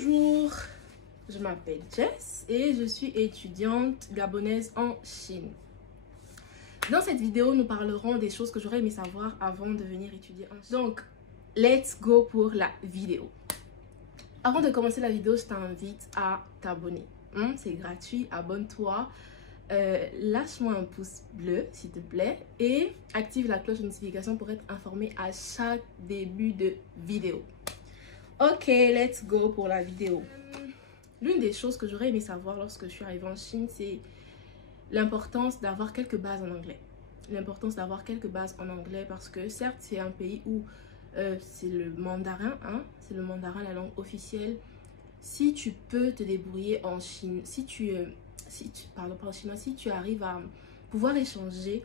Bonjour, je m'appelle Jess et je suis étudiante gabonaise en Chine. Dans cette vidéo, nous parlerons des choses que j'aurais aimé savoir avant de venir étudier en Chine. Donc, let's go pour la vidéo. Avant de commencer la vidéo, je t'invite à t'abonner. C'est gratuit, abonne-toi. Lâche-moi un pouce bleu s'il te plaît et active la cloche de notification pour être informé à chaque début de vidéo. Ok, let's go pour la vidéo. L'une des choses que j'aurais aimé savoir lorsque je suis arrivée en Chine, c'est l'importance d'avoir quelques bases en anglais. L'importance d'avoir quelques bases en anglais parce que certes, c'est un pays où c'est le mandarin, c'est le mandarin la langue officielle. Si tu peux te débrouiller en Chine, si tu arrives à pouvoir échanger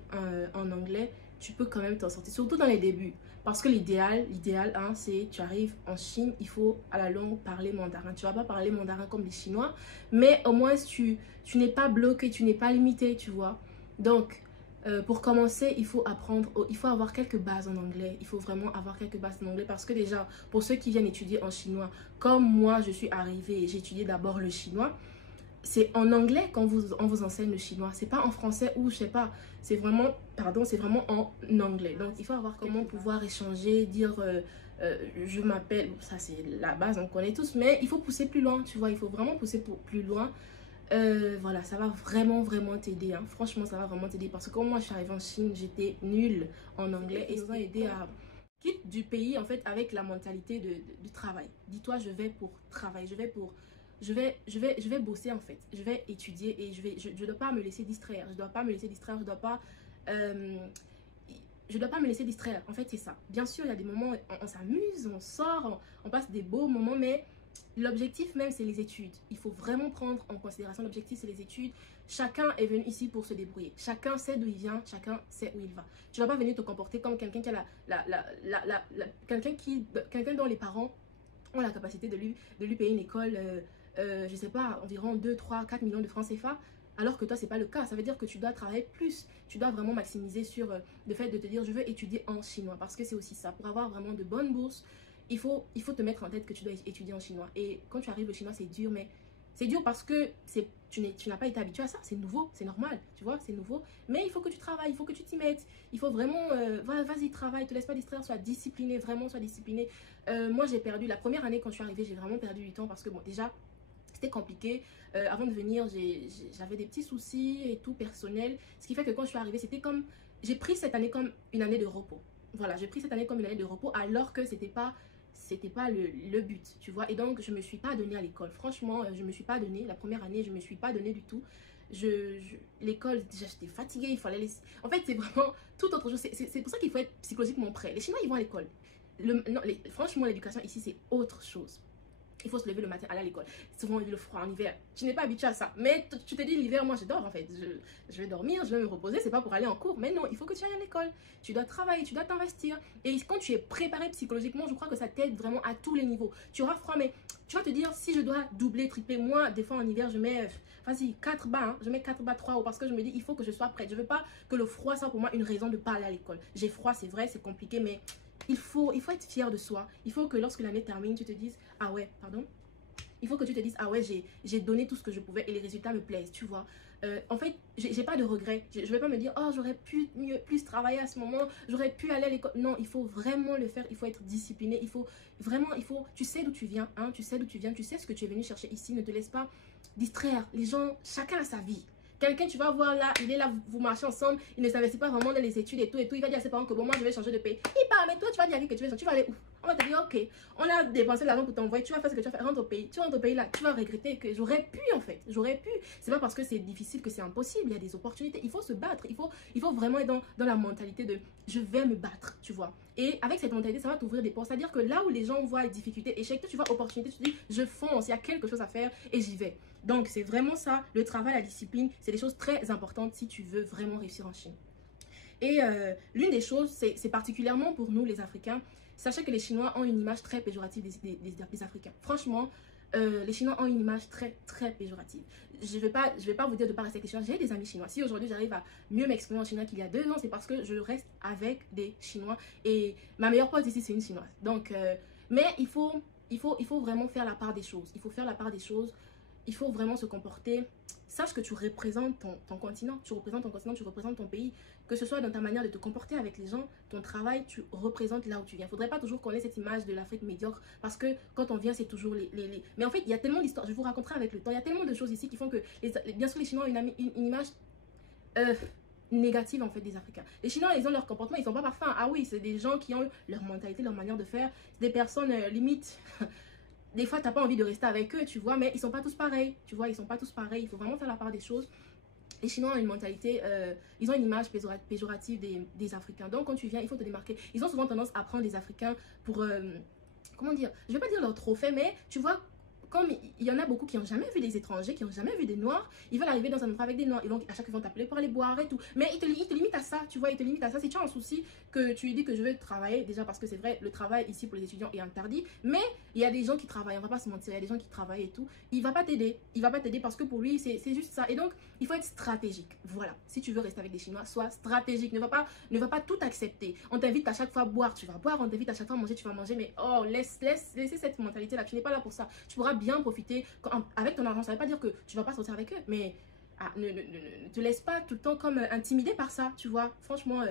en anglais, tu peux quand même t'en sortir, surtout dans les débuts. Parce que l'idéal, c'est tu arrives en Chine, il faut à la longue parler mandarin. Tu vas pas parler mandarin comme les Chinois, mais au moins tu n'es pas bloqué, tu n'es pas limité, tu vois. Donc, pour commencer, il faut avoir quelques bases en anglais. Il faut vraiment avoir quelques bases en anglais parce que déjà, pour ceux qui viennent étudier en chinois, comme moi, je suis arrivée et j'ai étudié d'abord le chinois, c'est en anglais qu'on vous enseigne le chinois. C'est pas en français ou je sais pas. C'est vraiment, c'est vraiment en anglais. Donc, il faut avoir comment pouvoir échanger, dire je m'appelle. Ça, c'est la base, on connaît tous. Mais il faut pousser plus loin, tu vois. Il faut vraiment pousser plus loin. Voilà, ça va vraiment t'aider. Franchement, ça va vraiment t'aider. Parce que quand moi, je suis arrivée en Chine, j'étais nulle en anglais. Et ça m'a aidé à quitter du pays, en fait, avec la mentalité du travail. Dis-toi, je vais pour travailler. Je vais bosser en fait, je vais étudier et je dois pas me laisser distraire, je dois pas me laisser distraire, je dois pas me laisser distraire, en fait c'est ça. Bien sûr il y a des moments où on s'amuse, on sort, on passe des beaux moments, mais l'objectif même c'est les études. Il faut vraiment prendre en considération l'objectif c'est les études. Chacun est venu ici pour se débrouiller, chacun sait d'où il vient, chacun sait où il va. Tu vas pas venir te comporter comme quelqu'un qui a quelqu'un dont les parents ont la capacité de lui payer une école, je sais pas, environ 2, 3, 4 millions de francs CFA, alors que toi, c'est pas le cas. Ça veut dire que tu dois travailler plus. Tu dois vraiment maximiser sur le fait de te dire, je veux étudier en chinois. Parce que c'est aussi ça. Pour avoir vraiment de bonnes bourses, il faut te mettre en tête que tu dois étudier en chinois. Et quand tu arrives au chinois, c'est dur, mais c'est dur parce que tu n'as pas été habitué à ça. C'est nouveau, c'est normal, tu vois, c'est nouveau. Mais il faut que tu travailles, il faut que tu t'y mettes. Il faut vraiment, vas-y, travaille, te laisse pas distraire, sois discipliné, vraiment, sois discipliné. Moi, j'ai perdu, la première année quand je suis arrivée, j'ai vraiment perdu du temps parce que, bon, déjà, c'était compliqué. Avant de venir, j'avais des petits soucis et tout personnel. Ce qui fait que quand je suis arrivée, c'était comme... J'ai pris cette année comme une année de repos. Voilà, j'ai pris cette année comme une année de repos alors que c'était pas le but, tu vois. Et donc, je me suis pas donnée à l'école. Franchement, je me suis pas donnée. La première année, je me suis pas donnée du tout. L'école, déjà, j'étais fatiguée. Il fallait laisser... En fait, c'est vraiment tout autre chose. C'est pour ça qu'il faut être psychologiquement prêt. Les Chinois, ils vont à l'école. Franchement, l'éducation ici, c'est autre chose. Il faut se lever le matin, aller à l'école. Souvent, il y a le froid en hiver. Tu n'es pas habitué à ça. Mais tu te dis, l'hiver, moi, je dors en fait. Je vais dormir, je vais me reposer. C'est pas pour aller en cours. Mais non, il faut que tu ailles à l'école. Tu dois travailler, tu dois t'investir. Et quand tu es préparé psychologiquement, je crois que ça t'aide vraiment à tous les niveaux. Tu auras froid, mais tu vas te dire, si je dois doubler, tripler, moi, des fois en hiver, je mets, vas-y, 4 bas. Je mets 4 bas, 3 hauts. Parce que je me dis, il faut que je sois prête. Je veux pas que le froid soit pour moi une raison de ne pas aller à l'école. J'ai froid, c'est vrai, c'est compliqué, mais il faut être fier de soi. Il faut que lorsque l'année termine, tu te dises, ah ouais, pardon. Il faut que tu te dises, ah ouais, j'ai donné tout ce que je pouvais et les résultats me plaisent, tu vois. En fait, j'ai pas de regrets. Je vais pas me dire, oh, j'aurais pu plus travailler à ce moment, j'aurais pu aller à l'école. Non, il faut vraiment le faire, il faut être discipliné. Il faut vraiment, tu sais d'où tu viens, tu sais d'où tu viens, tu sais ce que tu es venu chercher ici. Ne te laisse pas distraire. Les gens, chacun a sa vie. Quelqu'un, tu vas voir là, il est là, vous marchez ensemble, il ne s'investit pas vraiment dans les études et tout. Il va dire à ses parents que bon, moi je vais changer de pays. Il part, mais toi tu vas dire à lui que tu vas aller où? On va te dire, ok, on a dépensé l'argent pour t'envoyer, tu vas faire ce que tu vas faire, rentre au pays. Tu rentres au pays là, tu vas regretter que j'aurais pu en fait. J'aurais pu. C'est pas parce que c'est difficile que c'est impossible, il y a des opportunités. Il faut se battre, il faut vraiment être dans la mentalité de je vais me battre, tu vois. Et avec cette mentalité, ça va t'ouvrir des portes. C'est-à-dire que là où les gens voient les difficultés, échecs, toi tu vois opportunité, tu te dis je fonce, il y a quelque chose à faire et j'y vais. Donc c'est vraiment ça, le travail, la discipline, c'est des choses très importantes si tu veux vraiment réussir en Chine. Et l'une des choses, c'est particulièrement pour nous les Africains, sachez que les Chinois ont une image très péjorative des Africains. Franchement, les Chinois ont une image très péjorative. Je vais pas vous dire de ne pas rester avec les Chinois. J'ai des amis chinois. Si aujourd'hui j'arrive à mieux m'exprimer en chinois qu'il y a 2 ans, c'est parce que je reste avec des Chinois. Et ma meilleure pote ici, c'est une Chinoise. Donc, mais il faut il faut vraiment faire la part des choses. Il faut faire la part des choses. Il faut vraiment se comporter. Sache que tu représentes ton continent. Tu représentes ton continent, tu représentes ton pays. Que ce soit dans ta manière de te comporter avec les gens, ton travail, tu représentes là où tu viens. Il ne faudrait pas toujours qu'on ait cette image de l'Afrique médiocre. Parce que quand on vient, c'est toujours les... Mais en fait, il y a tellement d'histoires. Je vous raconterai avec le temps. Il y a tellement de choses ici qui font que... Bien sûr, les Chinois ont une image... négative en fait des Africains. Les Chinois, ils ont leur comportement, ils sont pas parfaits. Ah oui, c'est des gens qui ont leur mentalité, leur manière de faire. C'est des personnes limite. Des fois, t'as pas envie de rester avec eux, tu vois, mais ils sont pas tous pareils. Tu vois, ils sont pas tous pareils. Il faut vraiment faire la part des choses. Les Chinois ont une mentalité, ils ont une image péjorative des Africains. Donc, quand tu viens, il faut te démarquer. Ils ont souvent tendance à prendre les Africains pour, comment dire, je vais pas dire leur trophée, mais tu vois, comme il y en a beaucoup qui n'ont jamais vu des étrangers, qui n'ont jamais vu des noirs, ils veulent arriver dans un endroit avec des noirs, et donc à chaque fois ils vont t'appeler pour aller boire et tout. Mais ils te limitent à ça, tu vois, ils te limitent à ça. Si tu as un souci, que tu lui dis que je veux travailler, déjà parce que c'est vrai, le travail ici pour les étudiants est interdit, mais il y a des gens qui travaillent, on va pas se mentir, il y a des gens qui travaillent et tout, il va pas t'aider parce que pour lui c'est juste ça. Et donc il faut être stratégique, voilà. Si tu veux rester avec des Chinois, sois stratégique, ne va pas tout accepter. On t'invite à chaque fois à boire, tu vas boire, on t'invite à chaque fois à manger, tu vas manger, mais oh, laissez cette mentalité là, tu n'es pas là pour ça. Tu pourras bien profiter avec ton argent. Ça ne veut pas dire que tu vas pas sortir avec eux, mais ne te laisse pas tout le temps comme intimidé par ça, tu vois. Franchement,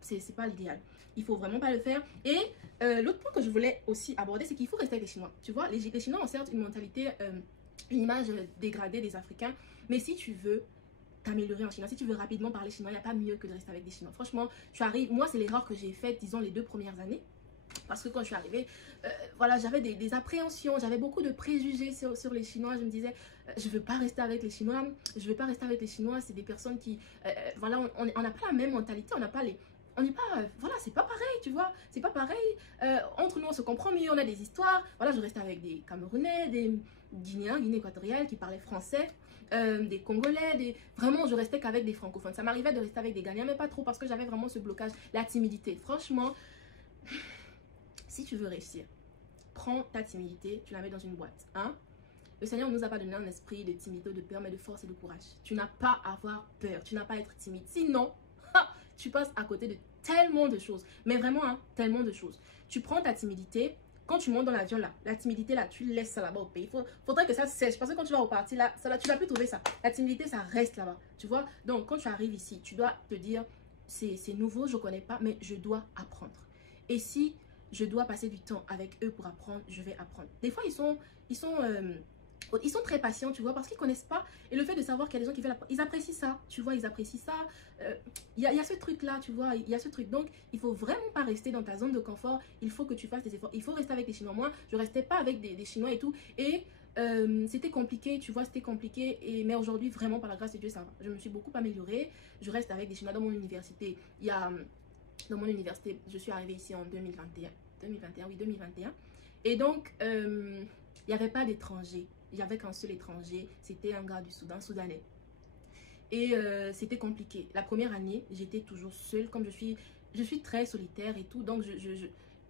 c'est pas l'idéal. Il faut vraiment pas le faire. Et l'autre point que je voulais aussi aborder, c'est qu'il faut rester avec les Chinois. Tu vois, les Chinois ont certes une mentalité, une image dégradée des Africains, mais si tu veux t'améliorer en chinois, si tu veux rapidement parler chinois, il n'y a pas mieux que de rester avec des Chinois. Franchement, tu arrives, moi c'est l'erreur que j'ai faite, disons, les 2 premières années. Parce que quand je suis arrivée, voilà, j'avais des appréhensions, j'avais beaucoup de préjugés sur les Chinois. Je me disais, je ne veux pas rester avec les Chinois, je ne veux pas rester avec les Chinois. C'est des personnes qui, voilà, on n'a pas la même mentalité, on n'a pas les... On n'est pas, voilà, c'est pas pareil, tu vois, c'est pas pareil. Entre nous, on se comprend mieux, on a des histoires. Voilà, je restais avec des Camerounais, des Guinéens, Guinée équatoriale qui parlaient français. Des Congolais, vraiment je restais qu'avec des francophones. Ça m'arrivait de rester avec des Ghanéens, mais pas trop parce que j'avais vraiment ce blocage, la timidité. Franchement, si tu veux réussir, prends ta timidité, tu la mets dans une boîte. Hein? Le Seigneur ne nous a pas donné un esprit de timidité, de peur, mais de force et de courage. Tu n'as pas à avoir peur, tu n'as pas à être timide. Sinon, tu passes à côté de tellement de choses. Mais vraiment, hein, tellement de choses. Tu prends ta timidité. Quand tu montes dans l'avion, là, la timidité, là, tu laisses ça là-bas au pays. Faudrait que ça sèche. Parce que quand tu vas repartir, là, ça, là tu vas plus trouver ça. La timidité, ça reste là-bas. Tu vois? Donc, quand tu arrives ici, tu dois te dire, c'est nouveau, je ne connais pas, mais je dois apprendre. Et si je dois passer du temps avec eux pour apprendre, je vais apprendre. Des fois, ils sont très patients, tu vois, parce qu'ils ne connaissent pas. Et le fait de savoir qu'il y a des gens qui veulent apprendre, ils apprécient ça, tu vois, ils apprécient ça. Il y a ce truc-là, tu vois, il y a ce truc. Donc, il ne faut vraiment pas rester dans ta zone de confort. Il faut que tu fasses des efforts. Il faut rester avec les Chinois. Moi, je ne restais pas avec des Chinois et tout. Et c'était compliqué, tu vois, c'était compliqué. Mais aujourd'hui, vraiment, par la grâce de Dieu, ça va. Je me suis beaucoup améliorée. Je reste avec des Chinois dans mon université. Il y a... Dans mon université, je suis arrivée ici en 2021. 2021, oui, 2021. Et donc, il n'y avait pas d'étrangers. Il n'y avait qu'un seul étranger. C'était un gars du Soudan, soudanais. Et c'était compliqué. La première année, j'étais toujours seule. Comme je suis très solitaire et tout. Donc,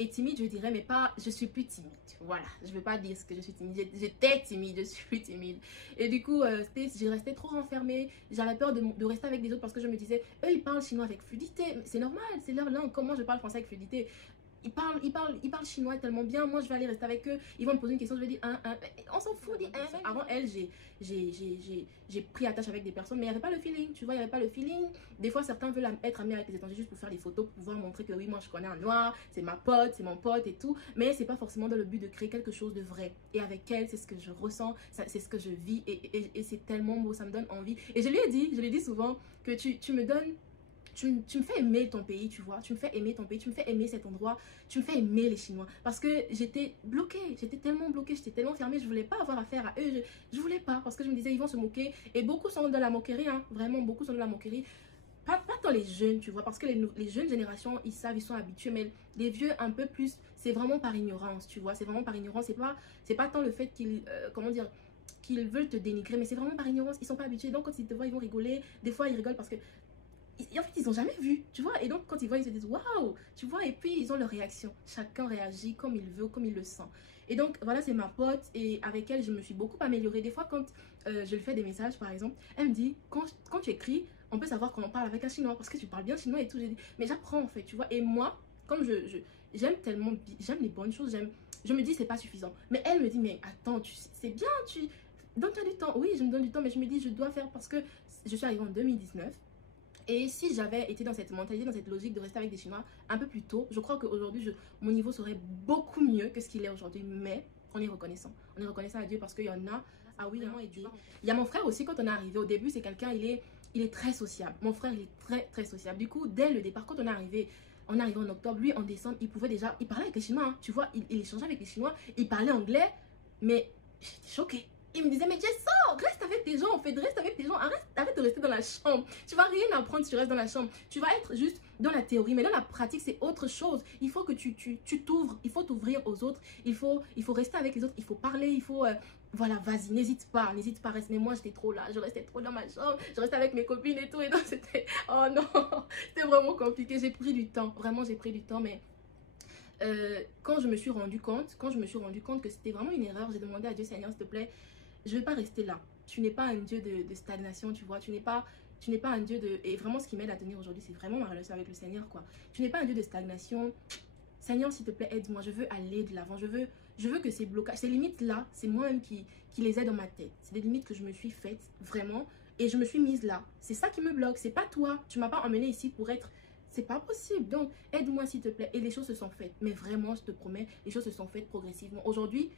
et timide, je dirais, mais pas, je suis plus timide. Voilà, je ne veux pas dire ce que je suis timide. J'étais timide, je suis plus timide. Et du coup, je restais trop renfermée. J'avais peur de rester avec des autres parce que je me disais, eux, ils parlent chinois avec fluidité. C'est normal, c'est leur langue. Comment je parle français avec fluidité? Ils parlent chinois tellement bien. Moi, je vais aller rester avec eux. Ils vont me poser une question. Je vais dire on s'en fout. Avant elle, j'ai pris attache avec des personnes, mais il n'y avait pas le feeling. Tu vois, il n'y avait pas le feeling. Des fois, certains veulent être amis avec les étrangers juste pour faire des photos, pour pouvoir montrer que oui, moi, je connais un noir, c'est ma pote, c'est mon pote et tout. Mais c'est pas forcément dans le but de créer quelque chose de vrai. Et avec elle, c'est ce que je ressens, c'est ce que je vis. Et c'est tellement beau, ça me donne envie. Et je lui ai dit souvent que tu me donnes. Tu me fais aimer ton pays, tu vois. Tu me fais aimer ton pays, tu me fais aimer cet endroit. Tu me fais aimer les Chinois. Parce que j'étais bloquée, j'étais tellement bloquée, j'étais tellement fermée. Je voulais pas avoir affaire à eux. Je voulais pas parce que je me disais, ils vont se moquer. Et beaucoup sont dans la moquerie, hein. Vraiment, beaucoup sont dans la moquerie. Pas tant les jeunes, tu vois. Parce que les jeunes générations, ils savent, ils sont habitués. Mais les vieux, un peu plus, c'est vraiment par ignorance, tu vois. C'est vraiment par ignorance. C'est pas tant le fait qu'ils, comment dire, qu'ils veulent te dénigrer. Mais c'est vraiment par ignorance. Ils sont pas habitués. Donc, quand ils te voient, ils vont rigoler. Des fois, ils rigolent parce que en fait, ils n'ont jamais vu, tu vois. Et donc, quand ils voient, ils se disent waouh, tu vois. Et puis, ils ont leur réaction. Chacun réagit comme il veut, comme il le sent. Et donc, voilà, c'est ma pote. Et avec elle, je me suis beaucoup améliorée. Des fois, quand je lui fais des messages, par exemple, elle me dit quand tu écris, on peut savoir qu'on parle avec un chinois parce que tu parles bien chinois et tout. J'ai dit, mais j'apprends, en fait, tu vois. Et moi, comme j'aime tellement, j'aime les bonnes choses, je me dis, c'est pas suffisant. Mais elle me dit, mais attends, c'est bien, donne-toi du temps. Oui, je me donne du temps, mais je me dis, je dois faire parce que je suis arrivée en 2019. Et si j'avais été dans cette mentalité, dans cette logique de rester avec des Chinois un peu plus tôt, je crois qu'aujourd'hui, mon niveau serait beaucoup mieux que ce qu'il est aujourd'hui. Mais on est reconnaissant. On est reconnaissant à Dieu parce qu'il y en a, ah oui, vraiment aidé. Il y a mon frère aussi, quand on est arrivé au début, c'est quelqu'un, il est très sociable. Mon frère, il est très, très sociable. Du coup, dès le départ, quand on est arrivé en octobre, lui, en décembre, il pouvait déjà, il parlait avec les Chinois, hein, tu vois, il échangeait avec les Chinois, il parlait anglais, mais j'étais choquée. Il me disait, mais Jess, sors, reste avec tes gens, en fait, reste avec tes gens, arrête de rester dans la chambre. Tu vas rien apprendre si tu restes dans la chambre. Tu vas être juste dans la théorie, mais dans la pratique, c'est autre chose. Il faut que tu t'ouvres, il faut t'ouvrir aux autres, il faut rester avec les autres, il faut parler, il faut... voilà, vas-y, n'hésite pas, reste. Mais moi, j'étais trop là, je restais trop dans ma chambre, je restais avec mes copines et tout, c'était... Oh non, c'était vraiment compliqué, j'ai pris du temps, vraiment, j'ai pris du temps, mais... quand je me suis rendu compte que c'était vraiment une erreur, j'ai demandé à Dieu, Seigneur, s'il te plaît, je ne vais pas rester là. Tu n'es pas un Dieu de stagnation, tu vois. Tu n'es pas un Dieu de... Et vraiment, ce qui m'aide à tenir aujourd'hui, c'est vraiment ma relation avec le Seigneur, quoi. Tu n'es pas un Dieu de stagnation. Seigneur, s'il te plaît, aide-moi. Je veux aller de l'avant. Je veux que ces blocages, ces limites-là, c'est moi-même qui les ai dans ma tête. C'est des limites que je me suis faites, vraiment. Et je me suis mise là. C'est ça qui me bloque. C'est pas toi. Tu m'as pas emmené ici pour être... C'est pas possible. Donc, aide-moi, s'il te plaît. Et les choses se sont faites. Mais vraiment, je te promets, les choses se sont faites progressivement. Aujourd'hui,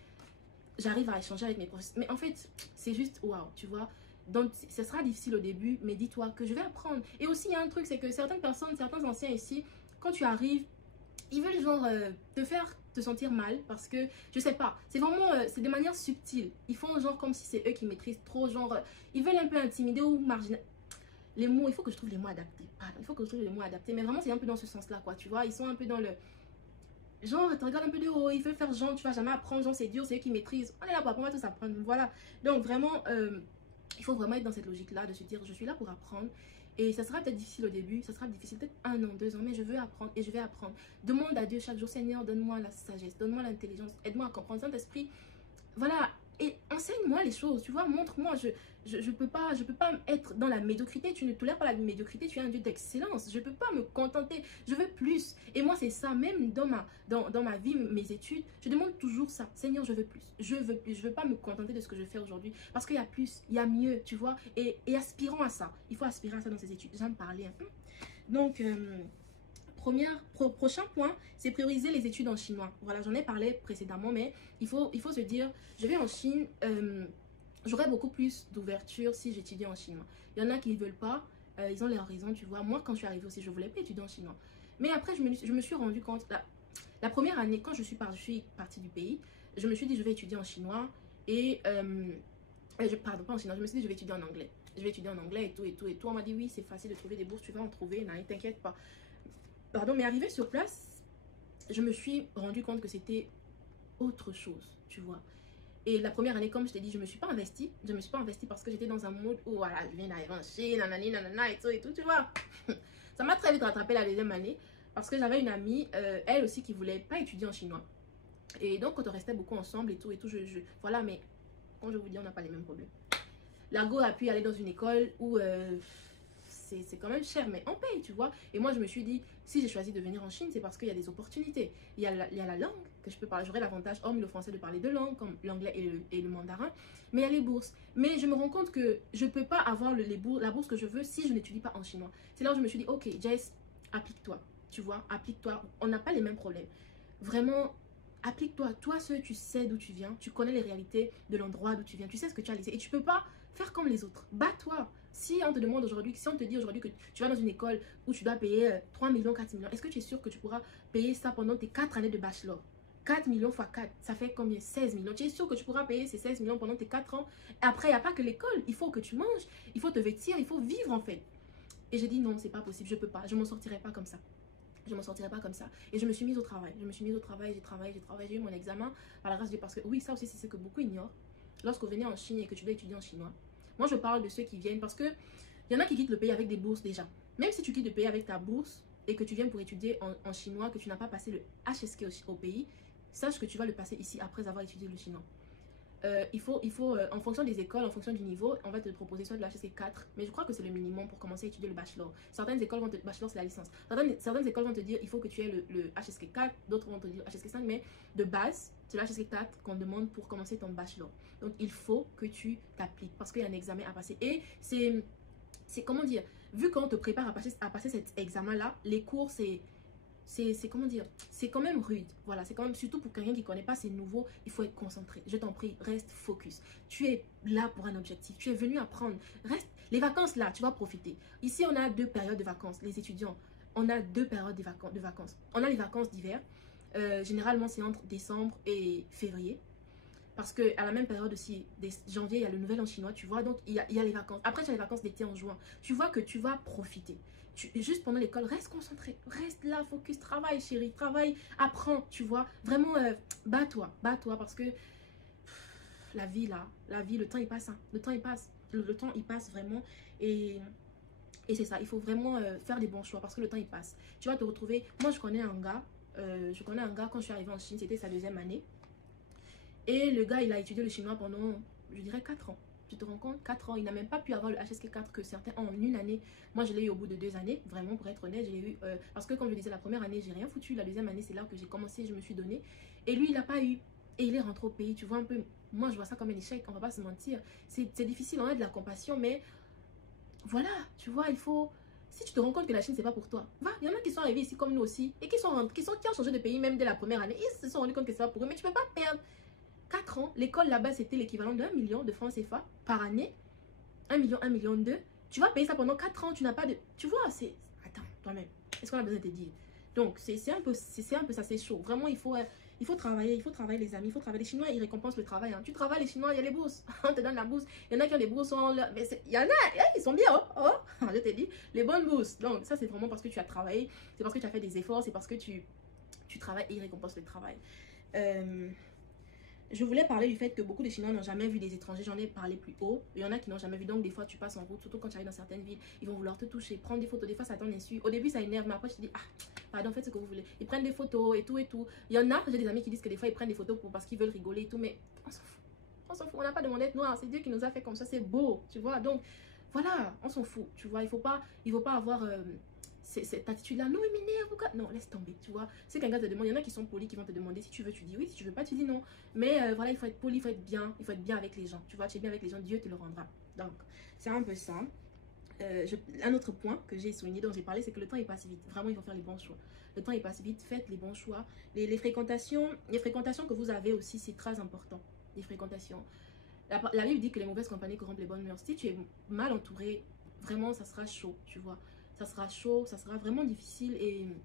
j'arrive à échanger avec mes professeurs. Mais en fait, c'est juste waouh, tu vois. Donc, ce sera difficile au début, mais dis-toi que je vais apprendre. Et aussi, il y a un truc, c'est que certaines personnes, certains anciens ici, quand tu arrives, ils veulent genre te faire te sentir mal parce que, je sais pas, c'est vraiment, c'est de manière subtile. Ils font genre comme si c'est eux qui maîtrisent trop, genre, ils veulent un peu intimider ou marginaliser. Les mots, il faut que je trouve les mots adaptés. Pardon, il faut que je trouve les mots adaptés. Mais vraiment, c'est un peu dans ce sens-là, quoi, tu vois. Ils sont un peu dans le... Genre, tu regardes un peu de haut, il veut faire genre, tu vas jamais apprendre, genre c'est dur, c'est eux qui maîtrisent. On est là pour apprendre, on va tous apprendre, voilà. Donc vraiment, il faut vraiment être dans cette logique-là, de se dire, je suis là pour apprendre. Et ça sera peut-être difficile au début, ça sera difficile peut-être 1 an, 2 ans, mais je veux apprendre et je vais apprendre. Demande à Dieu chaque jour, Seigneur, donne-moi la sagesse, donne-moi l'intelligence, aide-moi à comprendre. Saint-Esprit, voilà, et enseigne-moi les choses, tu vois, montre-moi, je peux pas être dans la médiocrité, tu ne tolères pas la médiocrité, tu es un Dieu d'excellence, je peux pas me contenter, je veux plus. Et moi c'est ça, même dans ma vie, mes études, je demande toujours ça, Seigneur, je veux plus, je veux pas me contenter de ce que je fais aujourd'hui, parce qu'il y a plus, il y a mieux, tu vois, et aspirons à ça, il faut aspirer à ça dans ses études, j'aime parler un peu. Donc, prochain point, c'est prioriser les études en chinois. Voilà, j'en ai parlé précédemment, mais il faut se dire, je vais en Chine, j'aurais beaucoup plus d'ouverture si j'étudiais en chinois. Il y en a qui ne veulent pas, ils ont leurs raisons, tu vois. Moi, quand je suis arrivée aussi, je ne voulais pas étudier en chinois. Mais après, je me suis rendu compte, la première année, quand je suis partie du pays, je me suis dit, je vais étudier en chinois et... pardon, pas en chinois, je me suis dit, je vais étudier en anglais. Je vais étudier en anglais et tout, et tout, et tout. On m'a dit, oui, c'est facile de trouver des bourses, tu vas en trouver, ne t'inquiète pas. Pardon, mais arrivé sur place, je me suis rendu compte que c'était autre chose, tu vois. Et la première année, comme je t'ai dit, je me suis pas investie. Je me suis pas investie parce que j'étais dans un mode où, voilà, je viens d'arriver en Chine, nanani, nanana, et tout, tu vois. Ça m'a très vite rattrapé la deuxième année parce que j'avais une amie, elle aussi, qui voulait pas étudier en chinois. Et donc, quand on restait beaucoup ensemble et tout, voilà, mais quand je vous dis, on n'a pas les mêmes problèmes. L'argot a pu aller dans une école où c'est quand même cher, mais on paye, tu vois. Et moi, je me suis dit, si j'ai choisi de venir en Chine, c'est parce qu'il y a des opportunités. Il y a la langue que je peux parler. J'aurais l'avantage, hormis le français, de parler deux langues, comme l'anglais et le mandarin. Mais il y a les bourses. Mais je me rends compte que je ne peux pas avoir la bourse que je veux si je n'étudie pas en chinois. C'est là où je me suis dit, ok, Jess, applique-toi. Tu vois, applique-toi. On n'a pas les mêmes problèmes. Vraiment, applique-toi. Toi, seul, tu sais d'où tu viens. Tu connais les réalités de l'endroit d'où tu viens. Tu sais ce que tu as laissé. Et tu ne peux pas faire comme les autres. Bats-toi. Si on te demande aujourd'hui, si on te dit aujourd'hui que tu vas dans une école où tu dois payer 3 millions, 4 millions, est-ce que tu es sûr que tu pourras payer ça pendant tes 4 années de bachelor? 4 millions fois 4, ça fait combien? 16 millions. Tu es sûr que tu pourras payer ces 16 millions pendant tes 4 ans? Après, il n'y a pas que l'école. Il faut que tu manges, il faut te vêtir, il faut vivre en fait. Et j'ai dit non, c'est pas possible, je peux pas, je m'en sortirai pas comme ça. Je m'en sortirai pas comme ça. Et je me suis mise au travail. J'ai travaillé, j'ai eu mon examen par la grâce de Dieu. Parce que oui, ça aussi, c'est ce que beaucoup ignorent. Lorsque vous venez en Chine et que tu dois étudier en chinois. Moi, je parle de ceux qui viennent parce que il y en a qui quittent le pays avec des bourses déjà. Même si tu quittes le pays avec ta bourse et que tu viens pour étudier en chinois, que tu n'as pas passé le HSK au pays, sache que tu vas le passer ici après avoir étudié le chinois. en fonction des écoles, en fonction du niveau, on va te proposer soit de l'HSK 4, mais je crois que c'est le minimum pour commencer à étudier le bachelor. Certaines écoles vont te, bachelor c'est la licence. Certaines écoles vont te dire il faut que tu aies le HSK 4, d'autres vont te dire HSK 5, mais de base, c'est le HSK 4 qu'on demande pour commencer ton bachelor. Donc il faut que tu t'appliques parce qu'il y a un examen à passer. Et c'est comment dire, vu qu'on te prépare à passer cet examen-là, les cours c'est comment dire, c'est quand même rude. Voilà, c'est quand même, surtout pour quelqu'un qui ne connaît pas, c'est nouveau, il faut être concentré. Je t'en prie, reste focus. Tu es là pour un objectif, tu es venu apprendre. Reste, les vacances là, tu vas profiter. Ici, on a 2 périodes de vacances, les étudiants. On a 2 périodes de vacances. On a les vacances d'hiver. Généralement, c'est entre décembre et février. Parce qu'à la même période aussi, janvier, il y a le nouvel an chinois, tu vois. Donc, il y a les vacances. Après, tu as les vacances d'été en juin. Tu vois que tu vas profiter. Juste pendant l'école, reste concentré. Reste là, focus, travaille, chérie. Travaille, apprends, tu vois. Vraiment, bats-toi. Bats-toi parce que la vie, là, le temps, il passe. Hein. Le temps, il passe. Le temps, il passe vraiment. Et c'est ça. Il faut vraiment faire des bons choix parce que le temps, il passe. Tu vas te retrouver... Moi, je connais un gars. Quand je suis arrivée en Chine, c'était sa 2e année. Et le gars, il a étudié le chinois pendant, je dirais, 4 ans. Tu te rends compte, 4 ans. Il n'a même pas pu avoir le HSK 4 que certains ont en 1 année. Moi, je l'ai eu au bout de 2 années. Vraiment, pour être honnête, je l'ai eu. Parce que, comme je disais, la première année, j'ai rien foutu. La 2e année, c'est là que j'ai commencé, je me suis donné. Et lui, il n'a pas eu. Et il est rentré au pays. Tu vois un peu, moi, je vois ça comme un échec. On va pas se mentir. C'est difficile, on a de la compassion. Mais voilà, tu vois, il faut... Si tu te rends compte que la Chine, c'est pas pour toi, va, il y en a qui sont arrivés ici comme nous aussi. Et qui ont changé de pays même dès la première année. Ils se sont rendus compte que c'est pas pour eux. Mais tu peux pas perdre 4 ans, l'école là-bas c'était l'équivalent de 1 million de francs CFA par année. 1 million, 1 million 2. Tu vas payer ça pendant 4 ans, tu n'as pas de... Tu vois, c'est... Attends, toi-même, est-ce qu'on a besoin de te dire? Donc, c'est un peu ça, c'est chaud. Vraiment, il faut travailler les amis, il faut travailler. Les Chinois, ils récompensent le travail. Hein. Tu travailles, les Chinois, il y a les bourses. On te donne la bourse. Il y en a qui ont des bourses, mais il y en a, ils sont bien, je te dis, les bonnes bourses. Donc, ça, c'est vraiment parce que tu as travaillé, c'est parce que tu as fait des efforts, c'est parce que tu travailles et ils récompensent le travail. Je voulais parler du fait que beaucoup de Chinois n'ont jamais vu des étrangers. J'en ai parlé plus haut. Il y en a qui n'ont jamais vu. Donc, des fois, tu passes en route, surtout quand tu arrives dans certaines villes. Ils vont vouloir te toucher, prendre des photos. Des fois, ça t'en insulte. Au début, ça énerve. Mais après, je te dis, ah, pardon, faites ce que vous voulez. Ils prennent des photos et tout et tout. Il y en a, j'ai des amis qui disent que des fois, ils prennent des photos parce qu'ils veulent rigoler et tout. Mais on s'en fout. On s'en fout. On n'a pas demandé d'être noir. C'est Dieu qui nous a fait comme ça. C'est beau, tu vois. Donc, voilà, on s'en fout. Tu vois, il faut pas avoir... cette attitude-là, non, il m'énerve ou quoi. Non, laisse tomber, tu vois. Si quelqu'un te demande, il y en a qui sont polis, qui vont te demander si tu veux, tu dis oui, si tu veux pas, tu dis non. Mais voilà, il faut être poli, il faut être bien avec les gens. Tu vois, tu es bien avec les gens, Dieu te le rendra. Donc, c'est un peu ça. Un autre point que j'ai souligné, dont j'ai parlé, c'est que le temps il passe vite. Vraiment, il faut faire les bons choix. Le temps il passe vite, faites les bons choix. Les fréquentations que vous avez aussi, c'est très important. Les fréquentations. La Bible dit que les mauvaises compagnies corrompent les bonnes mœurs. Si tu es mal entouré, vraiment, ça sera chaud, tu vois. Ça sera chaud, ça sera vraiment difficile et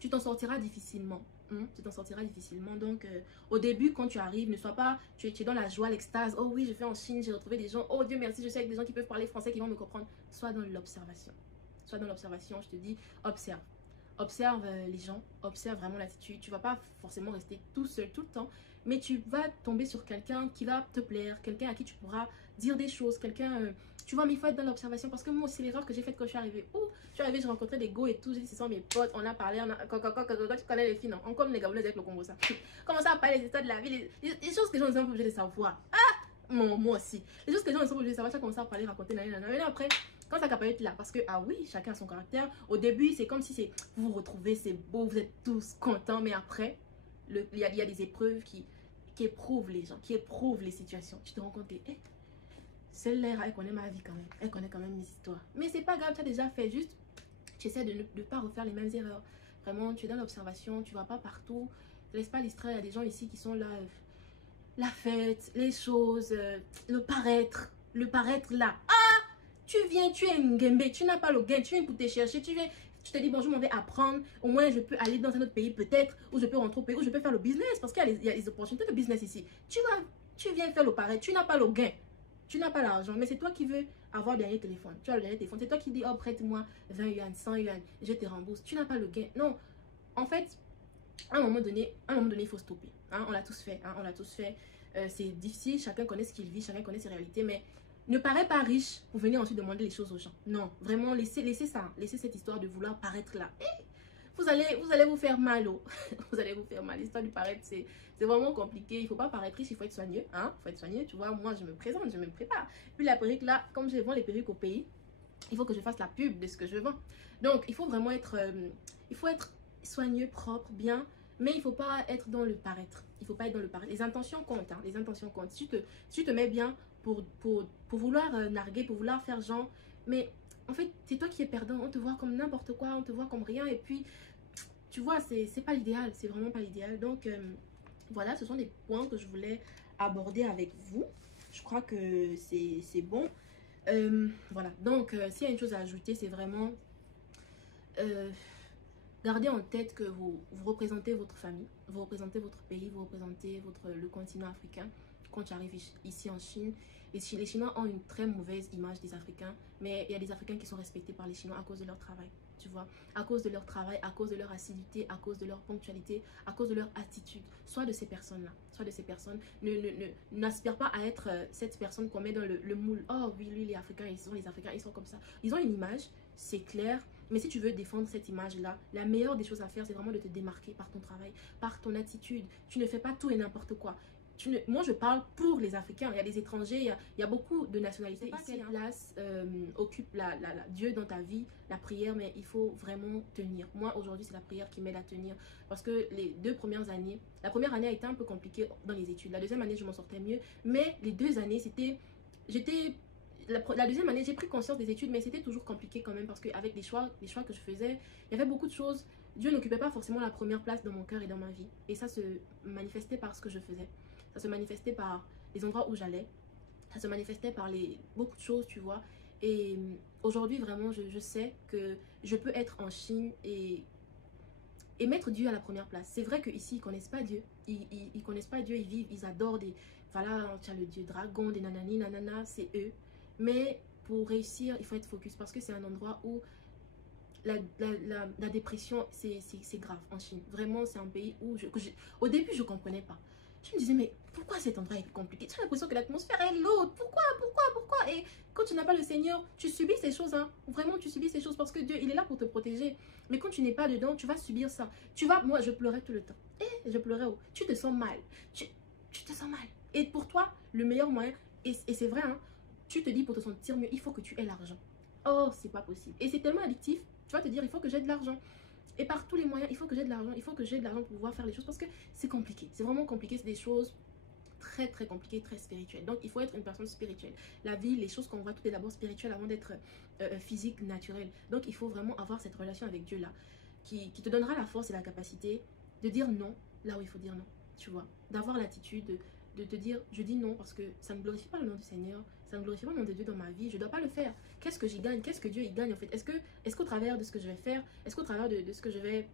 tu t'en sortiras difficilement. Tu t'en sortiras difficilement. Donc, au début, quand tu arrives, ne sois pas, tu es dans la joie, l'extase. Oh oui, je vais en Chine, j'ai retrouvé des gens. Oh Dieu merci, je suis avec des gens qui peuvent parler français, qui vont me comprendre. Sois dans l'observation. Sois dans l'observation, je te dis, observe. Observe les gens, observe vraiment l'attitude. Tu ne vas pas forcément rester tout seul tout le temps, mais tu vas tomber sur quelqu'un qui va te plaire, quelqu'un à qui tu pourras dire des choses, quelqu'un... tu vois, mais il faut être dans l'observation parce que moi, c'est l'erreur que j'ai faite quand je suis arrivée. J'ai rencontré des go et tout. J'ai dit, ce sont mes potes, on a parlé, quand tu connais les filles, non? On comme les Gabonais avec le Congo, ça. Commencer à parler des états de la vie, les choses que les gens ne sont pas obligés de savoir. Ah, moi aussi. Les choses que les gens ne sont pas obligés de savoir, tu as commencé à parler, raconter, nanana. Mais là, après, quand ça peut être là, parce que, ah oui, chacun a son caractère. Au début, c'est comme si vous vous retrouvez, c'est beau, vous êtes tous contents, mais après, il y a des épreuves qui éprouvent les gens, qui éprouvent les situations. Tu te rends compte que, celle-là, elle connaît ma vie quand même. Elle connaît quand même mes histoires. Mais c'est pas grave, tu as déjà fait. Juste, tu essaies de ne pas refaire les mêmes erreurs. Vraiment, tu es dans l'observation, tu vas pas partout. Ne laisse pas distraire. Il y a des gens ici qui sont là. La fête, les choses, le paraître là. Ah, tu viens, tu es une gembe, tu n'as pas le gain. Tu viens pour te chercher, tu te dis, bon, je m'en vais apprendre. Au moins, je peux aller dans un autre pays peut-être, ou je peux rentrer au pays, ou je peux faire le business. Parce qu'il y a les opportunités de business ici. Tu viens faire le paraître, tu n'as pas le gain. Tu n'as pas l'argent, mais c'est toi qui veux avoir le dernier téléphone. Tu as le dernier téléphone. C'est toi qui dis, oh, prête-moi 20 yuan, 100 yuan, je te rembourse. Tu n'as pas le gain. Non. En fait, à un moment donné, il faut stopper. Hein, on l'a tous fait. Hein, on l'a tous fait. C'est difficile. Chacun connaît ce qu'il vit. Chacun connaît ses réalités. Mais ne paraît pas riche pour venir ensuite demander les choses aux gens. Non. Vraiment, laissez ça. Laissez cette histoire de vouloir paraître là. vous allez vous faire mal. Oh. Vous allez vous faire mal. L'histoire du paraître, c'est vraiment compliqué. Il ne faut pas paraître riche, il faut être soigneux. Hein? Il faut être soigneux, tu vois. Moi, je me présente, je me prépare. Puis la perruque, là, comme je vends les perruques au pays, il faut que je fasse la pub de ce que je vends. Donc, il faut vraiment être... il faut être soigneux, propre, bien. Mais il ne faut pas être dans le paraître. Il ne faut pas être dans le paraître. Les intentions comptent. Hein? Les intentions comptent. Si tu te mets bien pour vouloir narguer, pour vouloir faire genre... Mais en fait, c'est toi qui es perdant. On te voit comme n'importe quoi. On te voit comme rien. Et puis, tu vois, c'est pas l'idéal. C'est vraiment pas l'idéal. Donc, voilà, ce sont des points que je voulais aborder avec vous. Je crois que c'est bon. Voilà. Donc, s'il y a une chose à ajouter, c'est vraiment... gardez en tête que vous représentez votre famille, vous représentez votre pays, vous représentez le continent africain. Quand tu arrives ici en Chine, les Chinois ont une très mauvaise image des Africains, mais il y a des Africains qui sont respectés par les Chinois à cause de leur travail, tu vois, à cause de leur travail, à cause de leur assiduité, à cause de leur ponctualité, à cause de leur attitude. Soit de ces personnes-là, soit de ces personnes, n'aspire pas à être cette personne qu'on met dans le moule. Oh oui, lui, les Africains, ils sont comme ça. Ils ont une image, c'est clair. Mais si tu veux défendre cette image-là, la meilleure des choses à faire, c'est vraiment de te démarquer par ton travail, par ton attitude. Tu ne fais pas tout et n'importe quoi. Moi, je parle pour les Africains. Il y a des étrangers, il y a beaucoup de nationalités. Ici, quelle place occupe Dieu dans ta vie, la prière, mais il faut vraiment tenir. Moi, aujourd'hui, c'est la prière qui m'aide à tenir. Parce que les 2 premières années, la première année a été un peu compliquée dans les études. La deuxième année, je m'en sortais mieux. Mais les 2 années, la deuxième année, j'ai pris conscience des études, mais c'était toujours compliqué quand même parce qu'avec les choix que je faisais, il y avait beaucoup de choses. Dieu n'occupait pas forcément la première place dans mon cœur et dans ma vie. Et ça se manifestait par ce que je faisais. Ça se manifestait par les endroits où j'allais. Ça se manifestait par beaucoup de choses, tu vois. Et aujourd'hui, vraiment, je sais que je peux être en Chine et mettre Dieu à la première place. C'est vrai qu'ici, ils ne connaissent pas Dieu. Ils connaissent pas Dieu, ils adorent des... Voilà, tu as le Dieu dragon, des nanani, nanana, c'est eux. Mais pour réussir, il faut être focus parce que c'est un endroit où la dépression, c'est grave en Chine. Vraiment, c'est un pays où au début, je ne comprenais pas. Je me disais, mais pourquoi cet endroit est compliqué? Tu as l'impression que l'atmosphère est lourde. Pourquoi? Et quand tu n'as pas le Seigneur, tu subis ces choses. Hein. Vraiment, tu subis ces choses parce que Dieu, il est là pour te protéger. Mais quand tu n'es pas dedans, tu vas subir ça. Moi, je pleurais tout le temps. Et je pleurais. Oh, tu te sens mal. Tu te sens mal. Et pour toi, le meilleur moyen, et c'est vrai, hein, tu te dis pour te sentir mieux, il faut que tu aies l'argent. Oh, c'est pas possible. Et c'est tellement addictif. Tu vas te dire, il faut que j'ai de l'argent. Et par tous les moyens, il faut que j'ai de l'argent. Il faut que j'ai de l'argent pour pouvoir faire les choses parce que c'est compliqué. C'est vraiment compliqué. C'est des choses très, très compliquées, très spirituelles. Donc, il faut être une personne spirituelle. La vie, les choses qu'on voit, tout est d'abord spirituel avant d'être physique, naturel. Donc, il faut vraiment avoir cette relation avec Dieu-là qui te donnera la force et la capacité de dire non là où il faut dire non. Tu vois, d'avoir l'attitude de te dire, je dis non parce que ça ne glorifie pas le nom du Seigneur, ça ne glorifie pas le nom de Dieu dans ma vie, je ne dois pas le faire. Qu'est-ce que j'y gagne? Qu'est-ce que Dieu y gagne en fait? Est-ce qu'au travers de ce que je vais faire, est-ce qu'au travers de ce que je vais...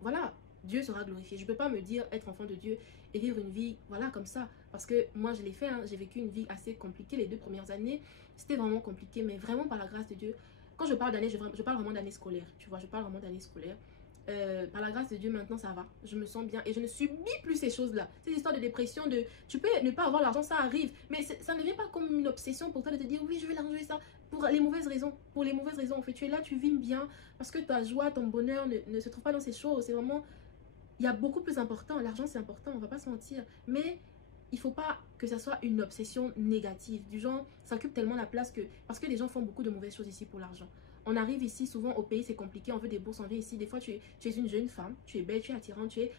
voilà, Dieu sera glorifié. Je ne peux pas me dire être enfant de Dieu et vivre une vie, voilà, comme ça. Parce que moi, je l'ai fait, hein, j'ai vécu une vie assez compliquée les 2 premières années. C'était vraiment compliqué, mais vraiment par la grâce de Dieu. Quand je parle d'année, je parle vraiment d'année scolaire, tu vois, je parle vraiment d'année scolaire. Par la grâce de Dieu, maintenant ça va, je me sens bien et je ne subis plus ces choses-là. Ces histoires de dépression, tu peux ne pas avoir l'argent, ça arrive, mais ça ne vient pas comme une obsession pour toi de te dire oui, je vais l'argent et ça, pour les mauvaises raisons. Pour les mauvaises raisons, en fait, tu es là, tu vis bien parce que ta joie, ton bonheur ne se trouve pas dans ces choses. C'est vraiment, il y a beaucoup plus important. L'argent, c'est important, on va pas se mentir, mais il faut pas que ça soit une obsession négative, du genre, ça occupe tellement la place que, parce que les gens font beaucoup de mauvaises choses ici pour l'argent. On arrive ici, souvent au pays, c'est compliqué, on veut des bourses, on vient ici. Des fois, tu es une jeune femme, tu es belle, tu es attirante, tu es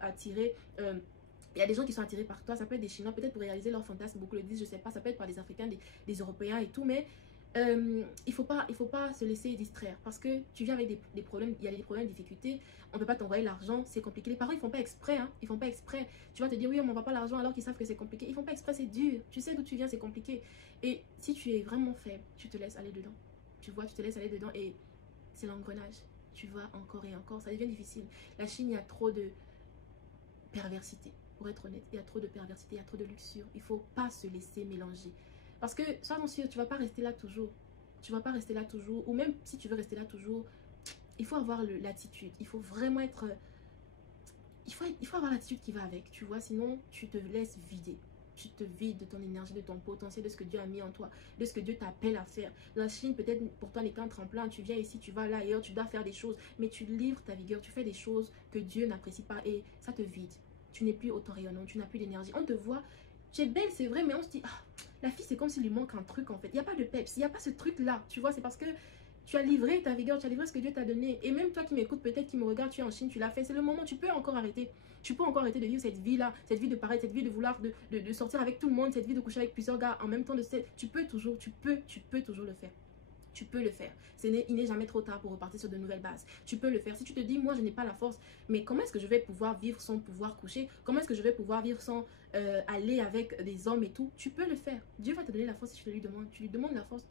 attirée. Il y a des gens qui sont attirés par toi, ça peut être des Chinois, peut-être pour réaliser leurs fantasmes, beaucoup le disent, je sais pas, ça peut être par des Africains, des Européens et tout, mais il faut pas se laisser distraire parce que tu viens avec des problèmes, il y a des problèmes, des difficultés, on peut pas t'envoyer l'argent, c'est compliqué. Les parents ils font pas exprès, hein, ils font pas exprès. Tu vas te dire oui on m'envoie pas l'argent alors qu'ils savent que c'est compliqué, ils font pas exprès, c'est dur, tu sais d'où tu viens, c'est compliqué. Et si tu es vraiment faible, tu te laisses aller dedans, tu vois, tu te laisses aller dedans et c'est l'engrenage, tu vas encore et encore, ça devient difficile. La Chine, il y a trop de perversité, pour être honnête, il y a trop de perversité, il y a trop de luxure, il faut pas se laisser mélanger. Parce que, sois sûr, tu vas pas rester là toujours. Tu vas pas rester là toujours. Ou même si tu veux rester là toujours, il faut avoir l'attitude. Il faut vraiment être... Il faut avoir l'attitude qui va avec, tu vois. Sinon, tu te laisses vider. tu te vides de ton énergie, de ton potentiel, de ce que Dieu a mis en toi, de ce que Dieu t'appelle à faire. La Chine, peut-être pour toi n'est qu'un tremplin, tu viens ici, tu vas là ailleurs, tu dois faire des choses, mais tu livres ta vigueur, tu fais des choses que Dieu n'apprécie pas et ça te vide. Tu n'es plus autant rayonnant, tu n'as plus d'énergie. On te voit, tu es belle, c'est vrai, mais on se dit, ah, la fille, c'est comme s'il lui manque un truc en fait. Il n'y a pas de peps, il n'y a pas ce truc-là, tu vois, c'est parce que tu as livré ta vigueur, tu as livré ce que Dieu t'a donné. Et même toi qui m'écoutes, peut-être qui me regarde, tu es en Chine, tu l'as fait, c'est le moment, tu peux encore arrêter. Tu peux encore arrêter de vivre cette vie-là, cette vie de paraître, cette vie de vouloir de sortir avec tout le monde, cette vie de coucher avec plusieurs gars en même temps. Tu peux toujours le faire. Tu peux le faire. Il n'est jamais trop tard pour repartir sur de nouvelles bases. Tu peux le faire. Si tu te dis, moi, je n'ai pas la force, mais comment est-ce que je vais pouvoir vivre sans pouvoir coucher? Comment est-ce que je vais pouvoir vivre sans aller avec des hommes et tout? Tu peux le faire. Dieu va te donner la force si tu lui demandes. Tu lui demandes la force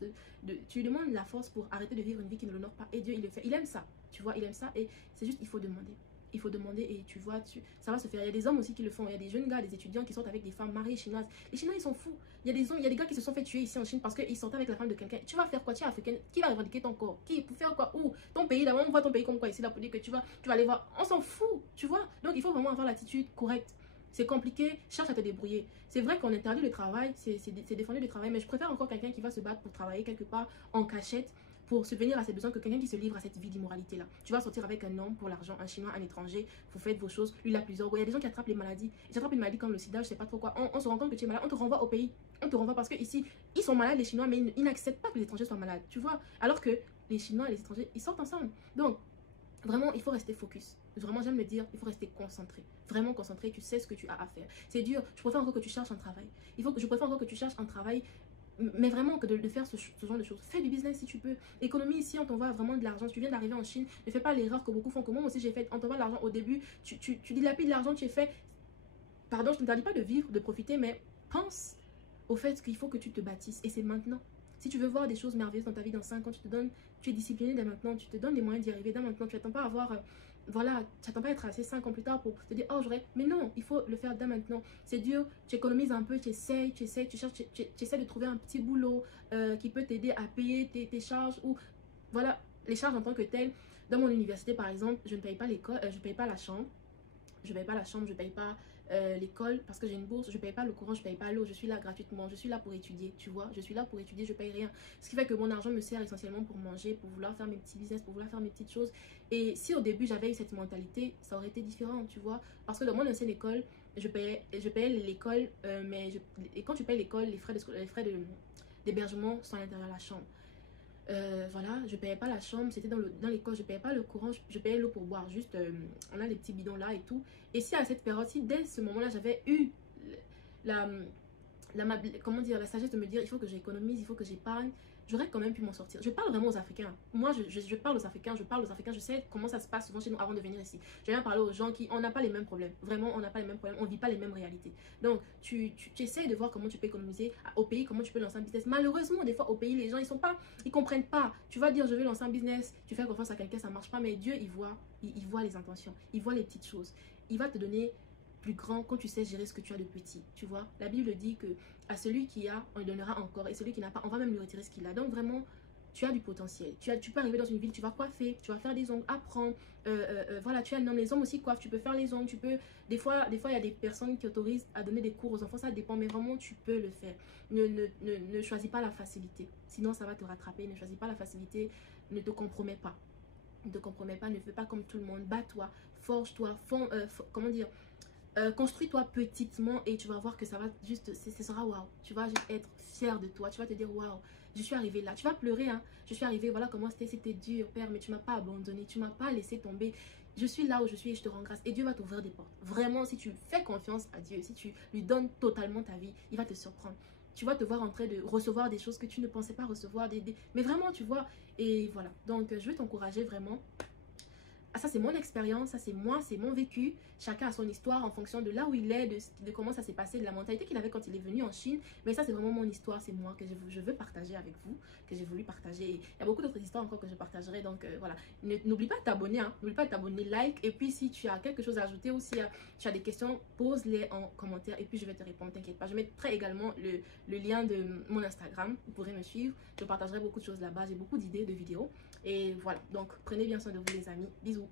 tu lui demandes la force pour arrêter de vivre une vie qui ne l'honore pas. Et Dieu, il le fait. Il aime ça. Tu vois, il aime ça. Et c'est juste, il faut demander. Il faut demander et tu vois, ça va se faire. Il y a des hommes aussi qui le font. Il y a des jeunes gars, des étudiants qui sortent avec des femmes mariées chinoises. Les Chinois, ils sont fous. Il y a des hommes, il y a des gars qui se sont fait tuer ici en Chine parce qu'ils sortent avec la femme de quelqu'un. Tu vas faire quoi? Tu es africaine. Qui va revendiquer ton corps? Qui? Pour faire quoi? Où? Ton pays, là, on voit ton pays comme quoi ici, là, pour dire que tu vas aller voir. On s'en fout, tu vois. Donc, il faut vraiment avoir l'attitude correcte. C'est compliqué, cherche à te débrouiller. C'est vrai qu'on interdit le travail, c'est défendu le travail, mais je préfère encore quelqu'un qui va se battre pour travailler quelque part en cachette, pour subvenir à ses besoins, que quelqu'un qui se livre à cette vie d'immoralité là. Tu vas sortir avec un homme pour l'argent, un chinois, un étranger, vous faites vos choses, lui il a plusieurs go. Il y a des gens qui attrapent les maladies, ils attrapent une maladie comme le sida, je sais pas trop quoi, on se rend compte que tu es malade, on te renvoie au pays, on te renvoie parce que ici ils sont malades les Chinois, mais ils n'acceptent pas que les étrangers soient malades, tu vois, alors que les Chinois et les étrangers ils sortent ensemble. Donc vraiment il faut rester focus, vraiment j'aime le dire, il faut rester concentré, vraiment concentré, tu sais ce que tu as à faire. C'est dur, je préfère encore que tu cherches un travail, je préfère encore que tu cherches un travail, mais vraiment que de faire ce genre de choses. Fais du business si tu peux. Économie ici, on t'envoie vraiment de l'argent. Tu viens d'arriver en Chine, ne fais pas l'erreur que beaucoup font, que moi aussi j'ai fait. On t'envoie de l'argent au début, tu dilapides l'argent, tu es fait. Pardon, je ne t'interdis pas de vivre, de profiter, mais pense au fait qu'il faut que tu te bâtisses. Et c'est maintenant. Si tu veux voir des choses merveilleuses dans ta vie dans 5 ans, tu es discipliné dès maintenant, tu te donnes les moyens d'y arriver dès maintenant. Tu n'attends pas à avoir. Voilà, tu n'attends pas à être assez 5 ans plus tard pour te dire, oh, j'aurais. Mais non, il faut le faire dès maintenant. C'est dur, tu économises un peu, tu essaies, tu cherches, tu essaies de trouver un petit boulot qui peut t'aider à payer tes charges ou, voilà, les charges en tant que telles. Dans mon université, par exemple, je ne paye pas l'école, je ne paye pas la chambre. Je paye pas la chambre, je paye pas l'école parce que j'ai une bourse, je paye pas le courant, je paye pas l'eau, je suis là gratuitement, je suis là pour étudier, tu vois, je suis là pour étudier, je paye rien. Ce qui fait que mon argent me sert essentiellement pour manger, pour vouloir faire mes petits business, pour vouloir faire mes petites choses. Et si au début j'avais eu cette mentalité, ça aurait été différent, tu vois, parce que dans mon ancienne école, je payais l'école, et quand tu payes l'école, les frais d'hébergement sont à l'intérieur de la chambre. Voilà, je payais pas la chambre, c'était dans l'école, je payais pas le courant, je payais l'eau pour boire, juste on a les petits bidons là et tout. Et si à cette période-ci, dès ce moment-là, j'avais eu la, comment dire, la sagesse de me dire il faut que j'économise, il faut que j'épargne, j'aurais quand même pu m'en sortir. Je parle vraiment aux Africains. Moi, je parle aux Africains, je sais comment ça se passe souvent chez nous avant de venir ici. Je viens parler aux gens on n'a pas les mêmes problèmes. Vraiment, on n'a pas les mêmes problèmes, on vit pas les mêmes réalités. Donc, tu essayes de voir comment tu peux économiser au pays, comment tu peux lancer un business. Malheureusement, des fois, au pays, les gens, ils comprennent pas. Tu vas dire, je vais lancer un business, tu fais confiance à quelqu'un, ça marche pas, mais Dieu, il voit les intentions, il voit les petites choses. Il va te donner plus grand quand tu sais gérer ce que tu as de petit, tu vois. La Bible dit que à celui qui a, on lui donnera encore, et celui qui n'a pas, on va même lui retirer ce qu'il a. Donc vraiment, tu as du potentiel. Tu peux arriver dans une ville, tu vas coiffer, tu vas faire des ongles, apprendre. Voilà, tu as un homme, les hommes aussi coiffent, tu peux faire les ongles, tu peux. Des fois, il y a des personnes qui autorisent à donner des cours aux enfants, ça dépend, mais vraiment, tu peux le faire. Ne choisis pas la facilité, sinon ça va te rattraper. Ne choisis pas la facilité, ne te compromets pas. Ne te compromets pas, ne fais pas comme tout le monde. Bats-toi, forge-toi, comment dire, construis-toi petitement et tu vas voir que ça va juste, ce sera waouh. Tu vas juste être fier de toi, tu vas te dire waouh, je suis arrivée là. Tu vas pleurer, hein. Je suis arrivée, voilà comment c'était dur, Père, mais tu m'as pas abandonné, tu m'as pas laissé tomber. Je suis là où je suis et je te rends grâce. Et Dieu va t'ouvrir des portes. Vraiment, si tu fais confiance à Dieu, si tu lui donnes totalement ta vie, il va te surprendre. Tu vas te voir en train de recevoir des choses que tu ne pensais pas recevoir, mais vraiment, tu vois. Et voilà. Donc, je vais t'encourager vraiment. Ah, ça c'est mon expérience, ça c'est moi, c'est mon vécu. Chacun a son histoire en fonction de là où il est, de comment ça s'est passé, de la mentalité qu'il avait quand il est venu en Chine. Mais ça c'est vraiment mon histoire, c'est moi que je veux partager avec vous, que j'ai voulu partager. Et il y a beaucoup d'autres histoires encore que je partagerai. Donc voilà, n'oublie pas de t'abonner, hein. N'oublie pas de t'abonner, like. Et puis si tu as quelque chose à ajouter ou si tu as des questions, pose-les en commentaire et puis je vais te répondre, t'inquiète pas. Je mettrai également le lien de mon Instagram, vous pourrez me suivre. Je partagerai beaucoup de choses là-bas, j'ai beaucoup d'idées de vidéos. Et voilà, donc prenez bien soin de vous les amis. Bisous.